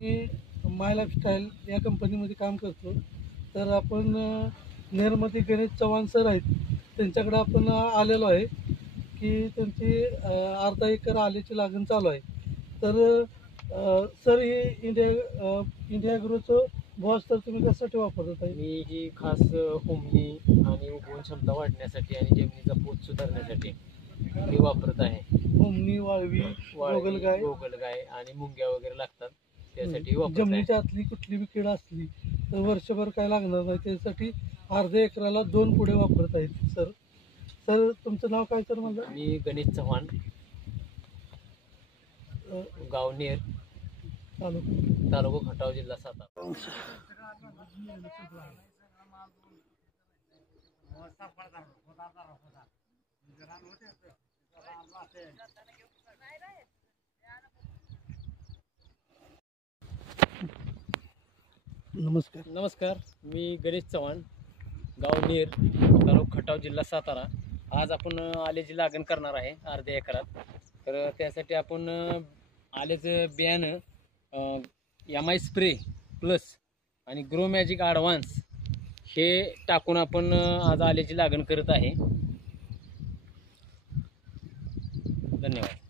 मी माय lifestyle या कंपनीमध्ये काम करतो. तर आपण नेरमध्ये गणेश चव्हाण सर आहेत, त्यांच्याकडे आपण आलेलो आहे की त्यांची अर्धा एकर आल्याची लागण चालू आहे. तर सर हे इंडिया ॲग्रोचं बॉस तर तुम्ही कशासाठी वापरत आहे? मी ही खास हुमणी आणि उगवण क्षमता वाढण्यासाठी आणि जमिनीचा पोत सुधारण्यासाठी मी वापरत आहे. हुमणी, वाळवी, गोगलगाय गोगलगाय आणि मुंग्या वगैरे लागतात त्यासाठी वापरत आहे. जमिनीच्या आतली कुठली बी कीड असली तर वर्षभर काय लागणार नाही, त्यासाठी अर्ध्या एकराला 2 पुढे वापरत आहेत सर. सर तुमचं नाव काय सर माझं? मी गणेश चव्हाण, गाव नेर, तालुका खटाव, जिल्हा सातारा. नमस्कार, मी गणेश चव्हाण, गाव नेर, तालुका खटाव, जिल्हा सातारा. आज आपण आल्याची लागण करणार आहे अर्ध्या एकरात. तर त्यासाठी आपण आल्याचं बियाणं MI स्प्रे प्लस आणि ग्रो मॅजिक ॲडव्हान्स हे टाकून आपण आज आल्याची लागण करत आहे. धन्यवाद.